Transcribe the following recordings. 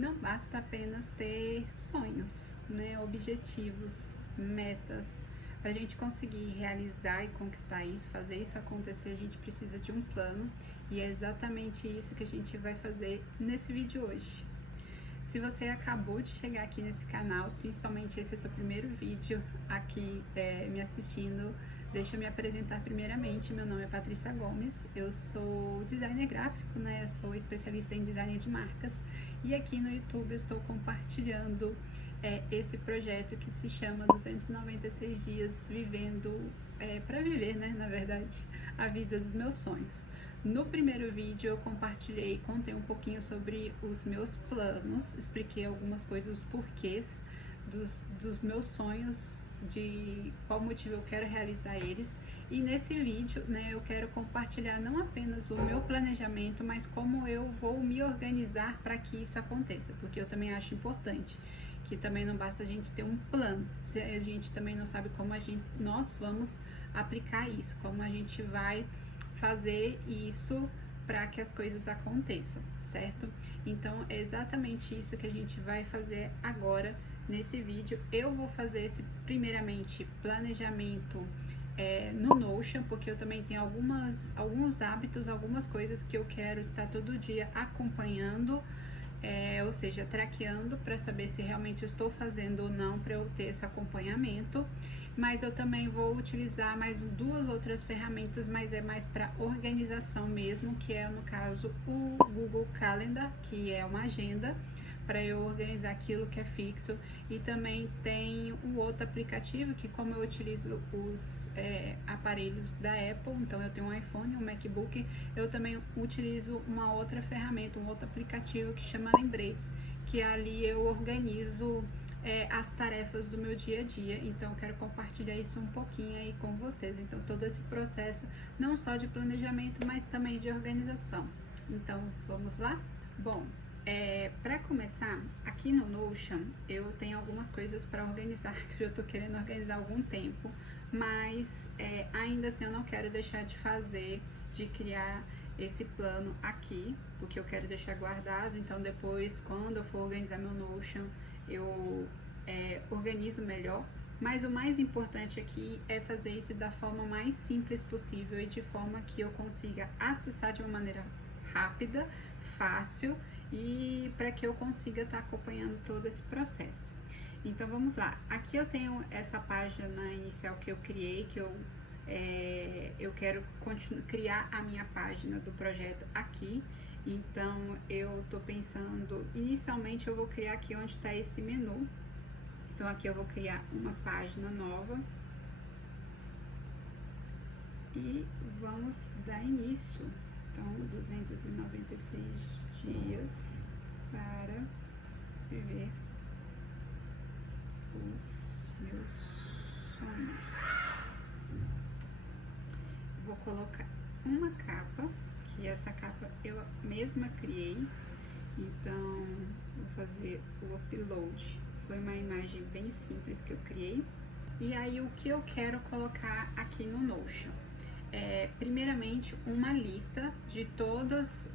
Não basta apenas ter sonhos, né, objetivos, metas. Para a gente conseguir realizar e conquistar isso, fazer isso acontecer, a gente precisa de um plano e é exatamente isso que a gente vai fazer nesse vídeo hoje. Se você acabou de chegar aqui nesse canal, principalmente esse é seu primeiro vídeo aqui me assistindo, deixa eu me apresentar primeiramente. Meu nome é Patrícia Gomes, eu sou designer gráfico, né? Eu sou especialista em design de marcas e aqui no YouTube eu estou compartilhando esse projeto que se chama 296 dias vivendo, para viver, né? Na verdade, a vida dos meus sonhos. No primeiro vídeo eu compartilhei, contei um pouquinho sobre os meus planos, expliquei algumas coisas, os porquês dos meus sonhos, de qual motivo eu quero realizar eles. E nesse vídeo, né, eu quero compartilhar não apenas o meu planejamento, mas como eu vou me organizar para que isso aconteça, porque eu também acho importante que também não basta a gente ter um plano, se a gente também não sabe como nós vamos aplicar isso, como a gente vai fazer isso para que as coisas aconteçam, certo? Então é exatamente isso que a gente vai fazer agora nesse vídeo. Eu vou fazer esse primeiramente planejamento no Notion, porque eu também tenho alguns hábitos, algumas coisas que eu quero estar todo dia acompanhando, ou seja, traqueando para saber se realmente eu estou fazendo ou não, para eu ter esse acompanhamento. Mas eu também vou utilizar mais duas outras ferramentas, mas é mais para organização mesmo, que é no caso o Google Calendar, que é uma agenda para eu organizar aquilo que é fixo, e também tem o outro aplicativo que, como eu utilizo os aparelhos da Apple, então eu tenho um iPhone, um MacBook, eu também utilizo uma outra ferramenta, um outro aplicativo que chama Lembretes, que ali eu organizo as tarefas do meu dia a dia. Então eu quero compartilhar isso um pouquinho aí com vocês. Então todo esse processo, não só de planejamento, mas também de organização. Então vamos lá? Bom, para começar, aqui no Notion eu tenho algumas coisas para organizar, que eu estou querendo organizar há algum tempo, mas ainda assim eu não quero deixar de fazer, de criar esse plano aqui, porque eu quero deixar guardado. Então depois, quando eu for organizar meu Notion, eu organizo melhor. Mas o mais importante aqui é fazer isso da forma mais simples possível e de forma que eu consiga acessar de uma maneira rápida, fácil, e para que eu consiga estar acompanhando todo esse processo. Então vamos lá, aqui eu tenho essa página inicial que eu criei, que eu quero criar a minha página do projeto aqui. Então eu tô pensando, inicialmente eu vou criar aqui onde está esse menu. Então aqui eu vou criar uma página nova e vamos dar início. Então 296 dias para viver os meus sonhos. Vou colocar uma capa, que essa capa eu mesma criei. Então vou fazer o upload, foi uma imagem bem simples que eu criei. E aí o que eu quero colocar aqui no Notion? Primeiramente uma lista de todas,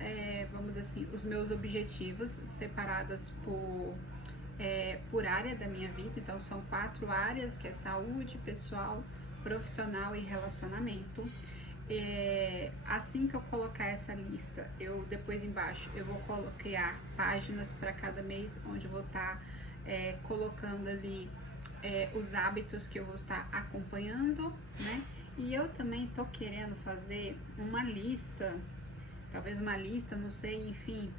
vamos dizer assim, os meus objetivos separadas por área da minha vida. Então são 4 áreas, que é saúde, pessoal, profissional e relacionamento. Assim que eu colocar essa lista, eu depois embaixo eu vou criar páginas para cada mês, onde eu vou estar colocando ali os hábitos que eu vou estar acompanhando, né? E eu também tô querendo fazer uma lista, talvez uma lista, não sei, enfim,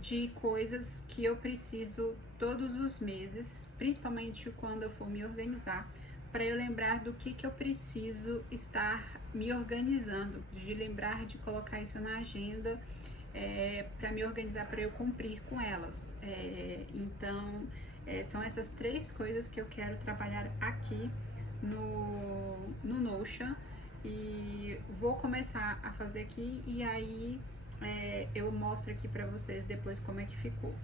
de coisas que eu preciso todos os meses, principalmente quando eu for me organizar, para eu lembrar do que eu preciso estar me organizando, de lembrar de colocar isso na agenda, para me organizar, para eu cumprir com elas. Então, são essas 3 coisas que eu quero trabalhar aqui no Notion, e vou começar a fazer aqui, e aí eu mostro aqui para vocês depois como é que ficou.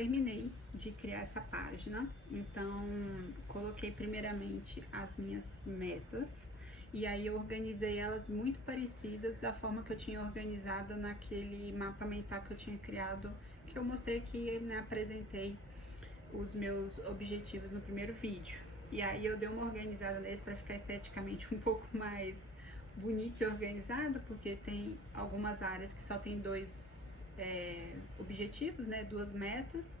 terminei de criar essa página, então coloquei primeiramente as minhas metas e aí eu organizei elas muito parecidas da forma que eu tinha organizado naquele mapa mental que eu tinha criado, que eu mostrei aqui, né, apresentei os meus objetivos no primeiro vídeo. E aí eu dei uma organizada nesse para ficar esteticamente um pouco mais bonito e organizado, porque tem algumas áreas que só tem dois objetivos, né, duas metas,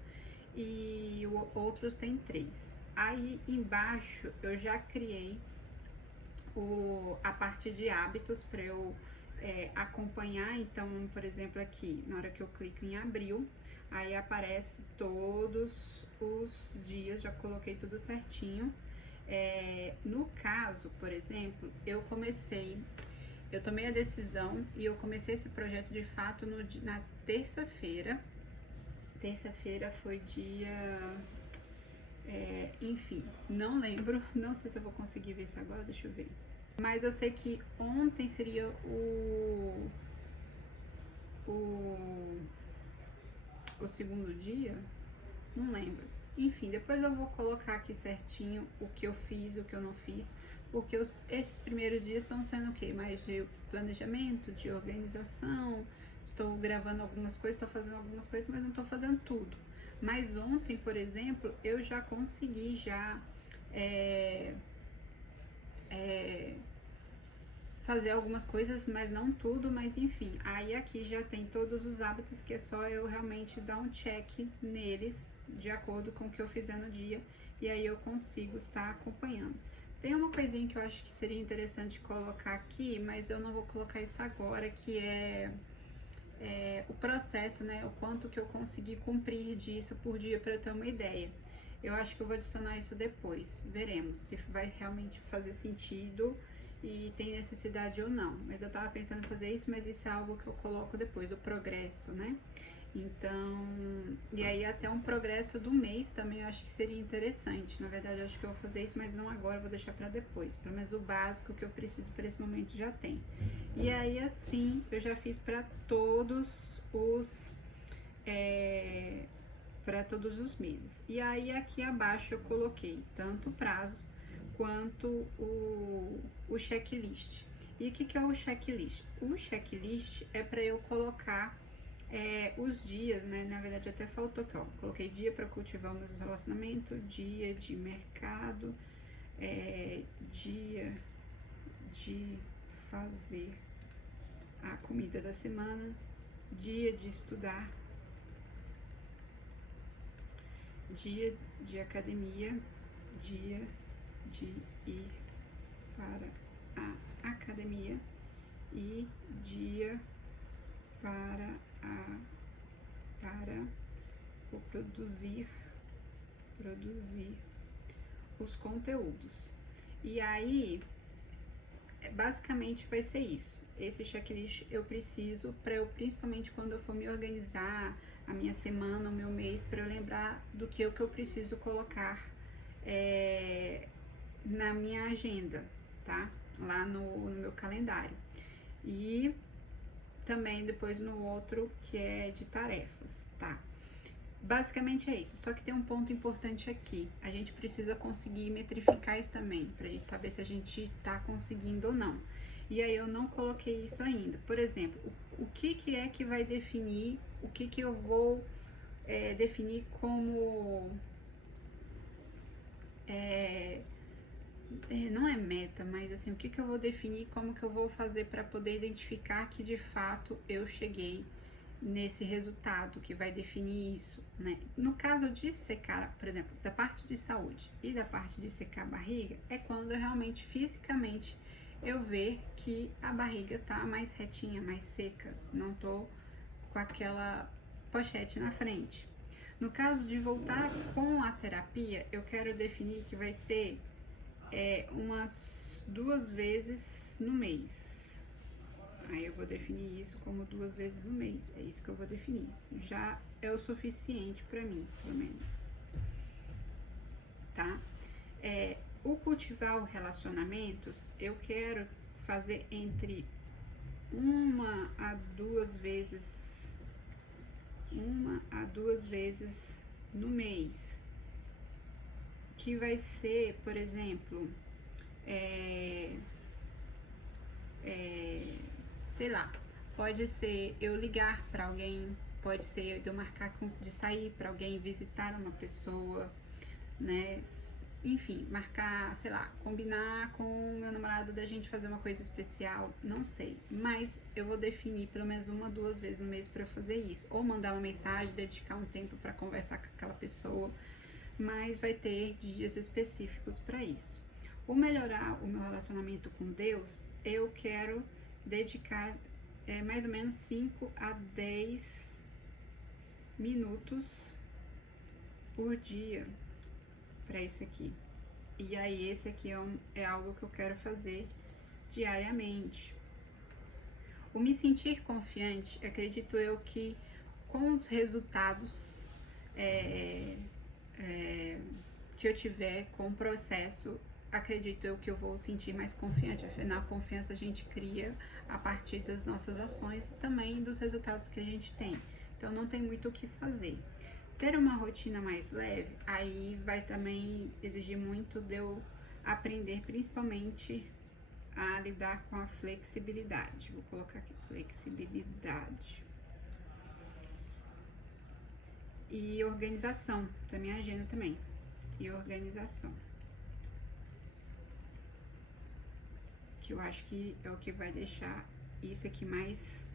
e outros tem três. Aí embaixo eu já criei a parte de hábitos para eu acompanhar. Então, por exemplo, aqui, na hora que eu clico em abril, aí aparece todos os dias, já coloquei tudo certinho. No caso, por exemplo, eu tomei a decisão e eu comecei esse projeto de fato na terça-feira. Terça-feira foi dia... enfim, não lembro, não sei se eu vou conseguir ver isso agora, deixa eu ver. Mas eu sei que ontem seria o segundo dia, não lembro. Enfim, depois eu vou colocar aqui certinho o que eu fiz, o que eu não fiz, porque esses primeiros dias estão sendo o quê? Mais de planejamento, de organização, estou gravando algumas coisas, estou fazendo algumas coisas, mas não estou fazendo tudo. Mas ontem, por exemplo, eu já consegui fazer algumas coisas, mas não tudo, mas enfim. Aí aqui já tem todos os hábitos, que é só eu realmente dar um check neles, de acordo com o que eu fizer no dia, e aí eu consigo estar acompanhando. Tem uma coisinha que eu acho que seria interessante colocar aqui, mas eu não vou colocar isso agora, que é o processo, né? O quanto que eu consegui cumprir disso por dia, para eu ter uma ideia. Eu acho que eu vou adicionar isso depois, veremos se vai realmente fazer sentido e tem necessidade ou não. Mas eu tava pensando em fazer isso, mas isso é algo que eu coloco depois, o progresso, né? Então, e aí até um progresso do mês também eu acho que seria interessante. Na verdade, eu acho que eu vou fazer isso, mas não agora, eu vou deixar para depois. Pelo menos o básico que eu preciso para esse momento já tem. E aí assim, eu já fiz para todos os meses. E aí aqui abaixo eu coloquei tanto o prazo quanto o checklist. E o que é o checklist? O checklist é para eu colocar os dias, né? Na verdade até faltou aqui, ó. Coloquei dia para cultivar meus relacionamentos, dia de mercado, dia de fazer a comida da semana, dia de estudar, dia de academia, dia de ir para a academia e dia para o produzir os conteúdos. E aí, basicamente vai ser isso. Esse checklist eu preciso para eu, principalmente quando eu for me organizar a minha semana, o meu mês, para eu lembrar do que eu preciso colocar na minha agenda, tá? Lá no meu calendário. E também depois no outro que é de tarefas, tá? Basicamente é isso, só que tem um ponto importante aqui. A gente precisa conseguir metrificar isso também, pra gente saber se a gente tá conseguindo ou não. E aí eu não coloquei isso ainda. Por exemplo, o que é que vai definir, o que eu vou definir como... não é meta, mas assim, o que eu vou definir, como que eu vou fazer para poder identificar que de fato eu cheguei nesse resultado que vai definir isso, né? No caso de secar, por exemplo, da parte de saúde e da parte de secar a barriga, é quando realmente fisicamente eu ver que a barriga tá mais retinha, mais seca, não tô com aquela pochete na frente. No caso de voltar com a terapia, eu quero definir que vai ser umas 2 vezes no mês. Aí eu vou definir isso como 2 vezes no mês. É isso que eu vou definir. Já é o suficiente pra mim, pelo menos. Tá? O cultivar relacionamentos, eu quero fazer entre 1 a 2 vezes no mês, que vai ser, por exemplo, sei lá, pode ser eu ligar para alguém, pode ser eu marcar de sair para alguém, visitar uma pessoa, né? Enfim, marcar, sei lá, combinar com o meu namorado da gente fazer uma coisa especial, não sei. Mas eu vou definir pelo menos 1, 2 vezes no mês para fazer isso. Ou mandar uma mensagem, dedicar um tempo para conversar com aquela pessoa. Mas vai ter dias específicos para isso. O melhorar o meu relacionamento com Deus, eu quero dedicar mais ou menos 5 a 10 minutos por dia para isso aqui. E aí esse aqui é algo que eu quero fazer diariamente. O me sentir confiante, acredito eu que com os resultados que eu tiver com o processo, acredito eu que eu vou sentir mais confiante. Afinal, a confiança a gente cria a partir das nossas ações e também dos resultados que a gente tem. Então não tem muito o que fazer. Ter uma rotina mais leve, aí vai também exigir muito de eu aprender principalmente a lidar com a flexibilidade. Vou colocar aqui, flexibilidade. E organização, da minha agenda também. E organização. Que eu acho que é o que vai deixar isso aqui mais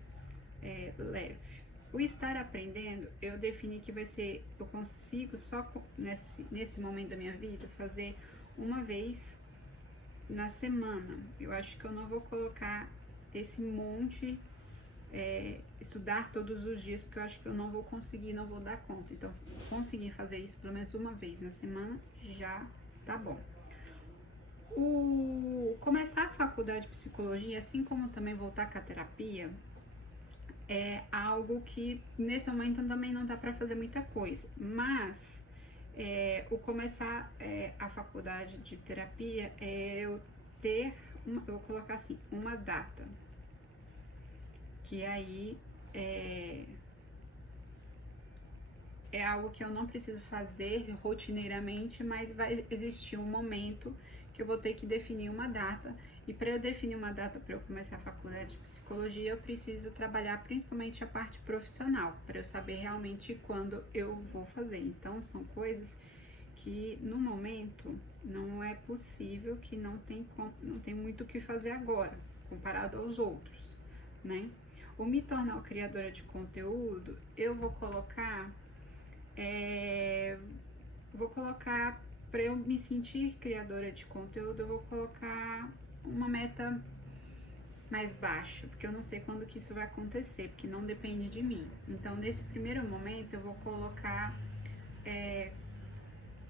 leve. O estar aprendendo, eu defini que vai ser, eu consigo só nesse momento da minha vida fazer uma vez na semana. Eu acho que eu não vou colocar esse monte, estudar todos os dias, porque eu acho que eu não vou conseguir, não vou dar conta. Então, se conseguir fazer isso pelo menos uma vez na semana, já está bom. Começar a faculdade de psicologia, assim como também voltar com a terapia, é algo que nesse momento também não dá para fazer muita coisa, mas o começar a faculdade de terapia é eu ter, eu vou colocar assim, uma data, que aí é algo que eu não preciso fazer rotineiramente, mas vai existir um momento que eu vou ter que definir uma data. E para eu definir uma data para eu começar a faculdade de psicologia, eu preciso trabalhar principalmente a parte profissional, para eu saber realmente quando eu vou fazer. Então, são coisas que no momento não é possível, que não tem muito o que fazer agora, comparado aos outros, né? O me tornar criadora de conteúdo, eu vou colocar para eu me sentir criadora de conteúdo, eu vou colocar uma meta mais baixa, porque eu não sei quando que isso vai acontecer, porque não depende de mim. Então, nesse primeiro momento, eu vou colocar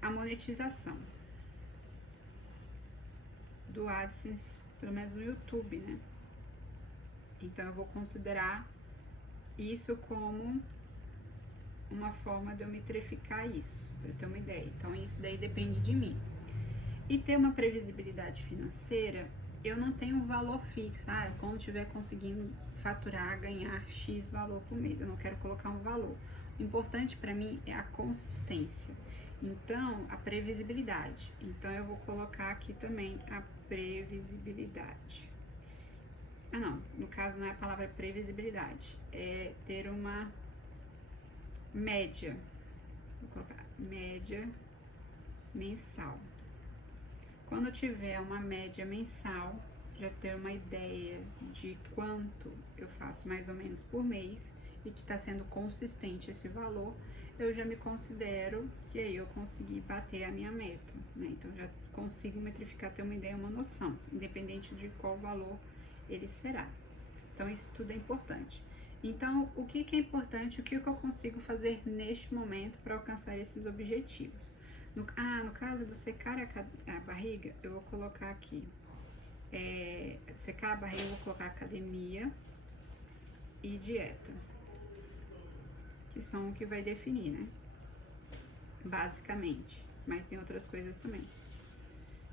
a monetização do AdSense, pelo menos no YouTube, né? Então, eu vou considerar isso como uma forma de eu metrificar isso, para eu ter uma ideia. Então, isso daí depende de mim. E ter uma previsibilidade financeira, eu não tenho um valor fixo. Quando estiver conseguindo faturar, ganhar X valor por mês, eu não quero colocar um valor. O importante para mim é a consistência. Então, a previsibilidade. Então, eu vou colocar aqui também a previsibilidade. Não, no caso não é a palavra previsibilidade, é ter uma média. Vou colocar média mensal. Quando eu tiver uma média mensal, já ter uma ideia de quanto eu faço mais ou menos por mês e que está sendo consistente esse valor, eu já me considero que aí eu consegui bater a minha meta, né? Então já consigo metrificar, ter uma ideia, uma noção, independente de qual valor ele será. Então isso tudo é importante. Então, o que é importante, o que eu consigo fazer neste momento para alcançar esses objetivos? No caso do secar a barriga, eu vou colocar aqui, secar a barriga, eu vou colocar academia e dieta, que são o que vai definir, né? Basicamente, mas tem outras coisas também.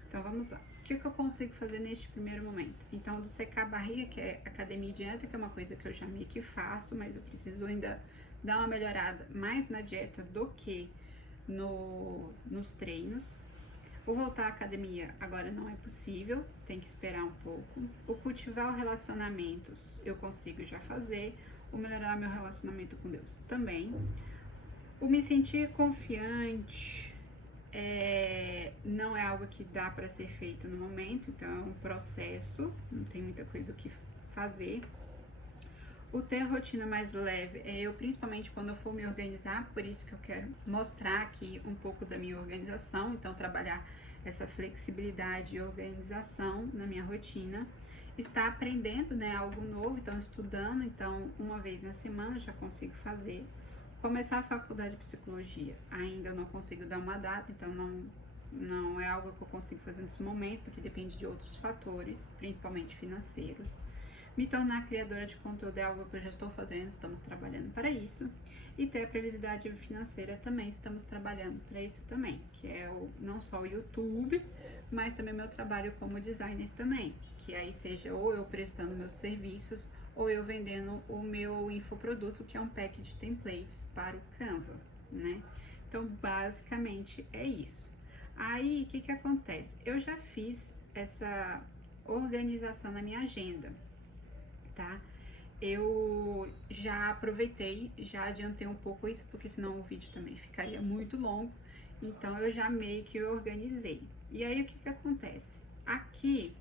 Então, vamos lá. O que eu consigo fazer neste primeiro momento? Então, do secar a barriga, que é academia e dieta, que é uma coisa que eu já meio que faço, mas eu preciso ainda dar uma melhorada mais na dieta do que nos treinos. O voltar à academia agora não é possível, tem que esperar um pouco. O cultivar relacionamentos eu consigo já fazer. O melhorar meu relacionamento com Deus também. O me sentir confiante não é algo que dá para ser feito no momento, então é um processo, não tem muita coisa o que fazer. O ter rotina mais leve eu principalmente quando eu for me organizar, por isso que eu quero mostrar aqui um pouco da minha organização, então trabalhar essa flexibilidade e organização na minha rotina. Estar aprendendo, né, algo novo, então estudando, então uma vez na semana eu já consigo fazer. Começar a faculdade de psicologia, ainda não consigo dar uma data, então não é algo que eu consigo fazer nesse momento, porque depende de outros fatores, principalmente financeiros. Me tornar criadora de conteúdo é algo que eu já estou fazendo, estamos trabalhando para isso. E ter a previsibilidade financeira também, estamos trabalhando para isso também, que é não só o YouTube, mas também meu trabalho como designer também, que aí seja ou eu prestando meus serviços, ou eu vendendo o meu infoproduto, que é um pack de templates para o Canva, né? Então, basicamente é isso. Aí, o que acontece? Eu já fiz essa organização na minha agenda, tá? Eu já aproveitei, já adiantei um pouco isso, porque senão o vídeo também ficaria muito longo. Então, eu já meio que organizei. E aí, o que acontece? Aqui,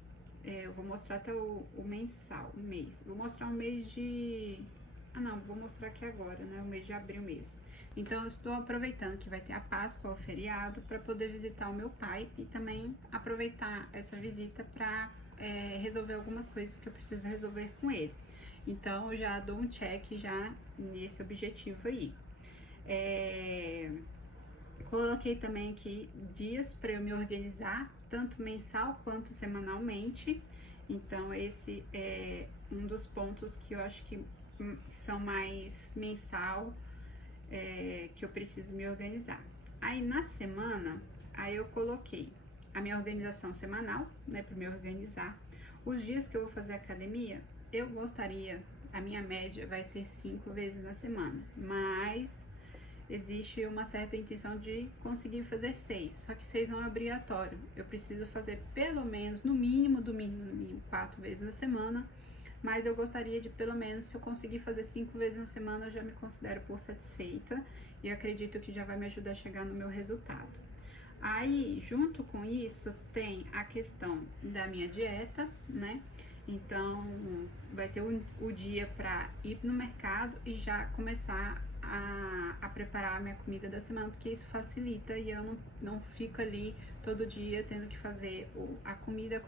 eu vou mostrar até o mensal, o mês. Vou mostrar o mês de... Ah, não, vou mostrar aqui agora, né? O mês de abril mesmo. Então, eu estou aproveitando que vai ter a Páscoa, o feriado, para poder visitar o meu pai e também aproveitar essa visita para resolver algumas coisas que eu preciso resolver com ele. Então, eu já dou um check já nesse objetivo aí. Coloquei também aqui dias para eu me organizar, tanto mensal quanto semanalmente. Então, esse é um dos pontos que eu acho que são mais mensal, que eu preciso me organizar. Aí, na semana, aí eu coloquei a minha organização semanal, né, para me organizar. Os dias que eu vou fazer academia, eu gostaria, a minha média vai ser 5 vezes na semana, mas existe uma certa intenção de conseguir fazer 6, só que 6 não é obrigatório. Eu preciso fazer pelo menos, no mínimo, 4 vezes na semana, mas eu gostaria de pelo menos, se eu conseguir fazer 5 vezes na semana, eu já me considero por satisfeita e acredito que já vai me ajudar a chegar no meu resultado. Aí, junto com isso, tem a questão da minha dieta, né? Então, vai ter o dia para ir no mercado e já começar a preparar a minha comida da semana, porque isso facilita e eu não fico ali todo dia tendo que fazer a comida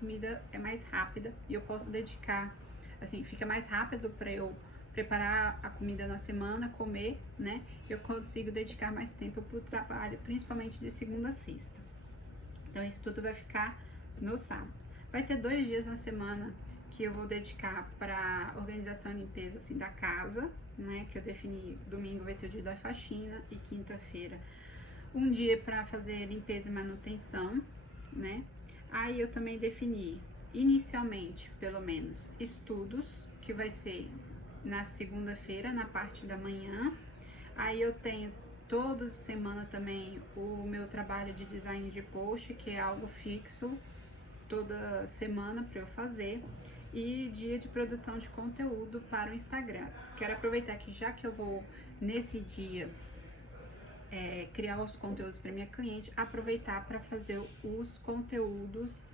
é mais rápida e eu posso dedicar, assim, fica mais rápido para eu preparar a comida na semana, comer, né? Eu consigo dedicar mais tempo para o trabalho, principalmente de segunda a sexta. Então, isso tudo vai ficar no sábado. Vai ter 2 dias na semana que eu vou dedicar para organização e limpeza, assim, da casa, né? Que eu defini, domingo vai ser o dia da faxina e quinta-feira um dia para fazer limpeza e manutenção, né? Aí eu também defini, inicialmente, pelo menos, estudos, que vai ser na segunda-feira, na parte da manhã. Aí eu tenho toda semana também o meu trabalho de design de post, que é algo fixo, toda semana para eu fazer. E dia de produção de conteúdo para o Instagram. Quero aproveitar que já que eu vou nesse dia criar os conteúdos para minha cliente, aproveitar para fazer os conteúdos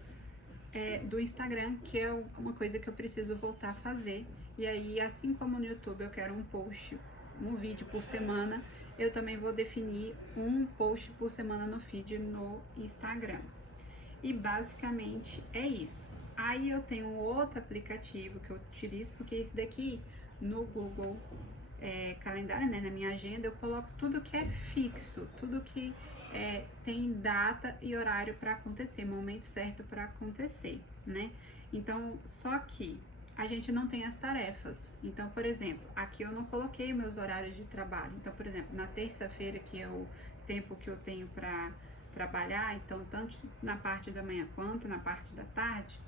do Instagram, que é uma coisa que eu preciso voltar a fazer. E aí, assim como no YouTube eu quero um post, um vídeo por semana, eu também vou definir um post por semana no feed no Instagram. E basicamente é isso. Aí eu tenho outro aplicativo que eu utilizo, porque esse daqui no Google calendário, né, na minha agenda, eu coloco tudo que é fixo, tudo que tem data e horário para acontecer, momento certo para acontecer, né? Então, só que a gente não tem as tarefas. Então, por exemplo, aqui eu não coloquei meus horários de trabalho. Então, por exemplo, na terça-feira, que é o tempo que eu tenho para trabalhar, então tanto na parte da manhã quanto na parte da tarde,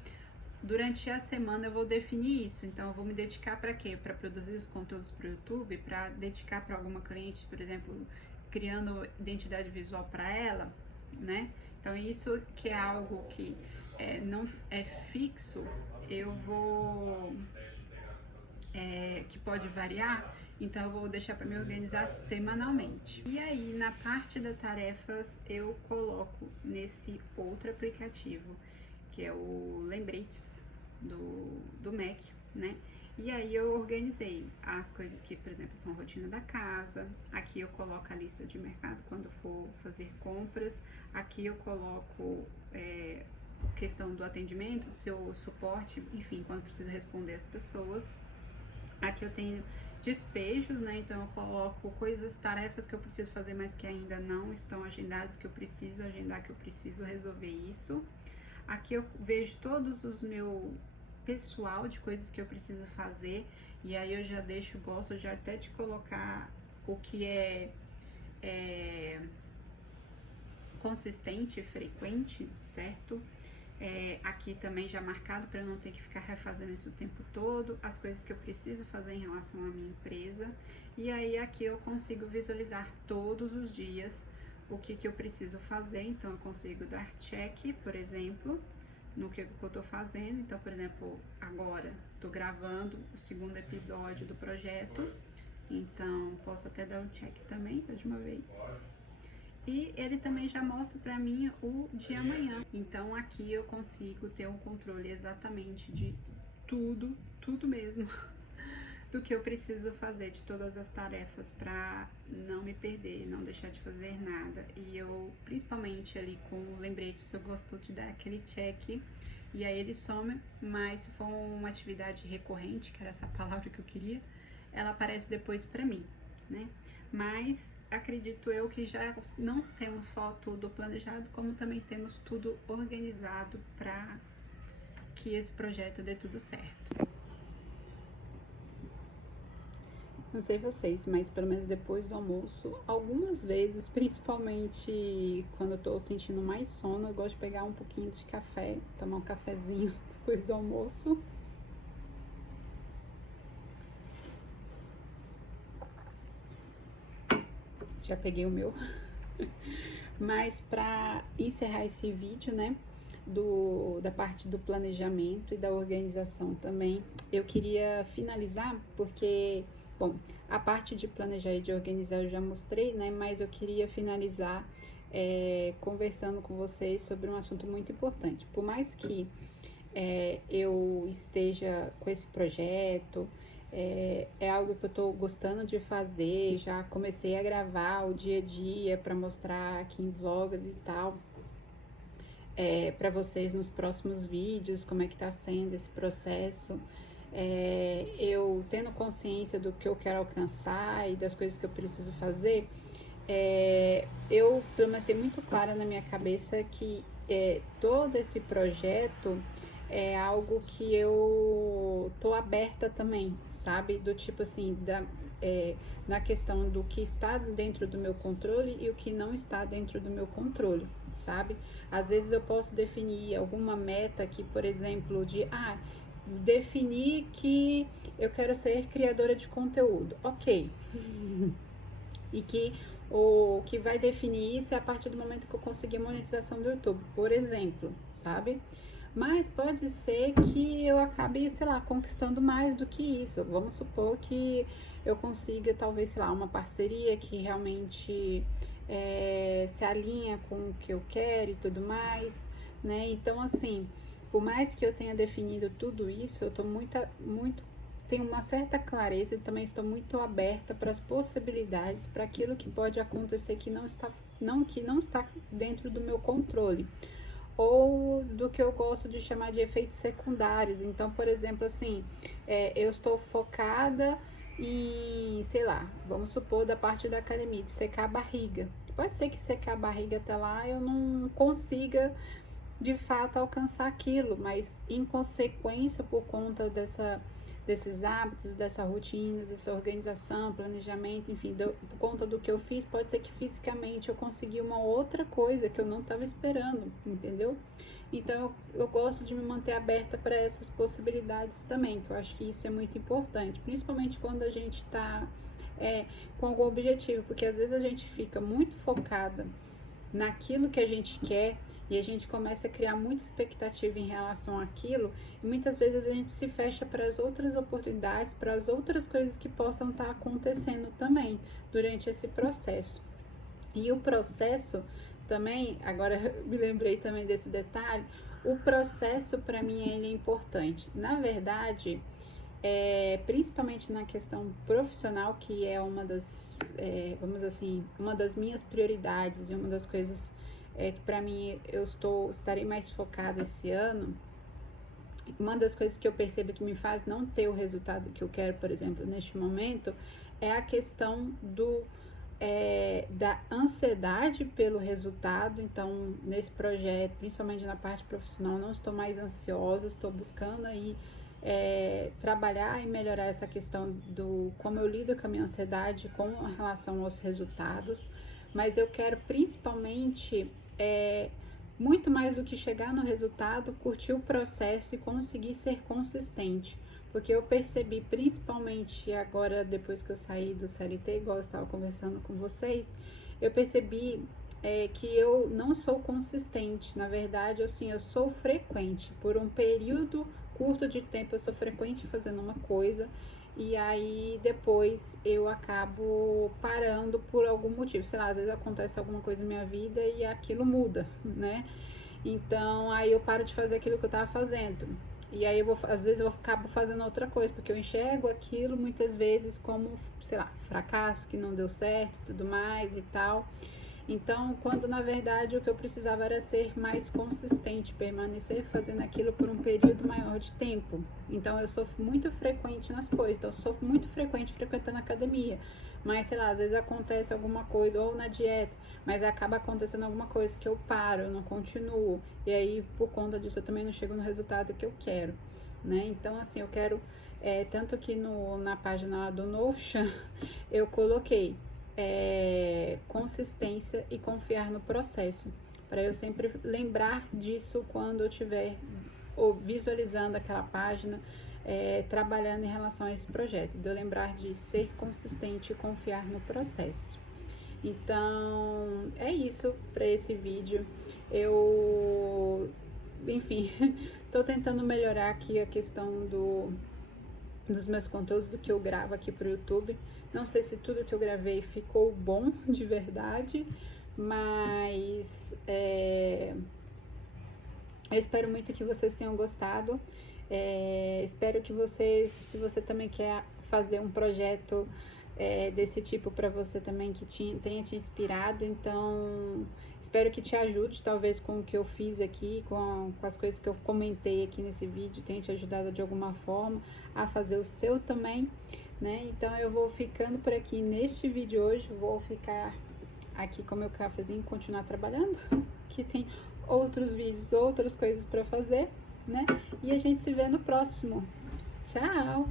durante a semana eu vou definir isso. Então eu vou me dedicar para quê? Para produzir os conteúdos para o YouTube, para dedicar para alguma cliente, por exemplo, criando identidade visual para ela, né? Então isso que é algo que não é fixo, eu vou que pode variar, então eu vou deixar para me organizar semanalmente. E aí na parte das tarefas eu coloco nesse outro aplicativo, que é o Lembretes do Mac, né? E aí eu organizei as coisas que, por exemplo, são rotina da casa. Aqui eu coloco a lista de mercado quando for fazer compras. Aqui eu coloco questão do atendimento, seu suporte, enfim, quando preciso responder as pessoas. Aqui eu tenho despejos, né? Então eu coloco coisas, tarefas que eu preciso fazer, mas que ainda não estão agendadas, que eu preciso agendar, que eu preciso resolver isso. Aqui eu vejo todos os meu pessoal de coisas que eu preciso fazer, e aí eu já gosto já até de colocar o que é consistente e frequente, certo? Aqui também já marcado para eu não ter que ficar refazendo isso o tempo todo, as coisas que eu preciso fazer em relação à minha empresa. E aí aqui eu consigo visualizar todos os dias o que eu preciso fazer. Então eu consigo dar check, por exemplo, no que eu tô fazendo. Então, por exemplo, agora tô gravando o segundo episódio do projeto, então posso até dar um check também de uma vez. E ele também já mostra para mim o de amanhã. Então aqui eu consigo ter um controle exatamente de tudo mesmo, do que eu preciso fazer, de todas as tarefas, para não me perder, não deixar de fazer nada. E eu, principalmente ali com o lembrete, eu gosto de dar aquele check, e aí ele some, mas se for uma atividade recorrente, que era essa palavra que eu queria, ela aparece depois para mim, né? Mas acredito eu que já não temos só tudo planejado, como também temos tudo organizado para que esse projeto dê tudo certo. Não sei vocês, mas pelo menos depois do almoço, algumas vezes, principalmente quando eu tô sentindo mais sono, eu gosto de pegar um pouquinho de café, tomar um cafezinho depois do almoço. Já peguei o meu. Mas para encerrar esse vídeo, né, da parte do planejamento e da organização também, eu queria finalizar porque, bom, a parte de planejar e de organizar eu já mostrei, né, mas eu queria finalizar conversando com vocês sobre um assunto muito importante. Por mais que eu esteja com esse projeto, é algo que eu tô gostando de fazer, já comecei a gravar o dia a dia para mostrar aqui em vlogs e tal, para vocês nos próximos vídeos, como é que tá sendo esse processo. Eu tendo consciência do que eu quero alcançar e das coisas que eu preciso fazer, eu pelo menos tenho muito clara na minha cabeça que todo esse projeto é algo que eu tô aberta também, sabe? Do tipo assim, na questão do que está dentro do meu controle e o que não está dentro do meu controle, sabe? Às vezes eu posso definir alguma meta que, por exemplo, definir que eu quero ser criadora de conteúdo, ok. E que o que vai definir isso é a partir do momento que eu conseguir monetização do YouTube, por exemplo, sabe? Mas pode ser que eu acabe, sei lá, conquistando mais do que isso. Vamos supor que eu consiga, talvez, sei lá, uma parceria que realmente se alinha com o que eu quero e tudo mais, né? Então, assim, por mais que eu tenha definido tudo isso, eu tô tenho uma certa clareza e também estou muito aberta para as possibilidades, para aquilo que pode acontecer que não está dentro do meu controle, ou do que eu gosto de chamar de efeitos secundários. Então, por exemplo, assim, eu estou focada em, sei lá, vamos supor da parte da academia, de secar a barriga. Pode ser que secar a barriga até lá eu não consiga de fato alcançar aquilo, mas em consequência, por conta desses hábitos, dessa rotina, dessa organização, planejamento, enfim, por conta do que eu fiz, pode ser que fisicamente eu consegui uma outra coisa que eu não estava esperando, entendeu? Então eu gosto de me manter aberta para essas possibilidades também, que eu acho que isso é muito importante, principalmente quando a gente está com algum objetivo, porque às vezes a gente fica muito focada naquilo que a gente quer e a gente começa a criar muita expectativa em relação àquilo e muitas vezes a gente se fecha para as outras oportunidades, para as outras coisas que possam estar acontecendo também durante esse processo. E o processo também, agora me lembrei também desse detalhe, o processo para mim ele é importante. Na verdade, principalmente na questão profissional, que é uma das, vamos dizer assim, uma das minhas prioridades e uma das coisas que para mim eu estarei mais focada esse ano. Uma das coisas que eu percebo que me faz não ter o resultado que eu quero, por exemplo, neste momento, é a questão da ansiedade pelo resultado. Então, nesse projeto, principalmente na parte profissional, não estou mais ansiosa, estou buscando aí trabalhar e melhorar essa questão do como eu lido com a minha ansiedade com relação aos resultados, mas eu quero principalmente muito mais do que chegar no resultado, curtir o processo e conseguir ser consistente, porque eu percebi principalmente agora, depois que eu saí do CLT, igual eu estava conversando com vocês, eu percebi que eu não sou consistente. Na verdade, assim, eu sou frequente. Por um período curto de tempo eu sou frequente fazendo uma coisa e aí depois eu acabo parando por algum motivo, sei lá, às vezes acontece alguma coisa na minha vida e aquilo muda, né? Então aí eu paro de fazer aquilo que eu tava fazendo e aí às vezes eu acabo fazendo outra coisa, porque eu enxergo aquilo muitas vezes como, sei lá, fracasso, que não deu certo e tudo mais e tal. Então, quando na verdade o que eu precisava era ser mais consistente, permanecer fazendo aquilo por um período maior de tempo. Então, eu sou muito frequente nas coisas, então eu sou muito frequente frequentando a academia. Mas, sei lá, às vezes acontece alguma coisa, ou na dieta, mas acaba acontecendo alguma coisa que eu paro, eu não continuo. E aí, por conta disso, eu também não chego no resultado que eu quero, né? Então, assim, eu quero, tanto que na página lá do Notion, eu coloquei consistência e confiar no processo, para eu sempre lembrar disso quando eu estiver visualizando aquela página, trabalhando em relação a esse projeto, de eu lembrar de ser consistente e confiar no processo. Então, é isso para esse vídeo. Eu, enfim, tô tentando melhorar aqui a questão dos meus conteúdos, do que eu gravo aqui pro YouTube. Não sei se tudo que eu gravei ficou bom de verdade, mas eu espero muito que vocês tenham gostado. Espero que se você também quer fazer um projeto desse tipo para você também, que tenha te inspirado, então espero que te ajude, talvez com o que eu fiz aqui, com as coisas que eu comentei aqui nesse vídeo, tenha te ajudado de alguma forma a fazer o seu também, né? Então eu vou ficando por aqui neste vídeo hoje, vou ficar aqui com o meu cafezinho, continuar trabalhando, que tem outros vídeos, outras coisas para fazer, né? E a gente se vê no próximo. Tchau!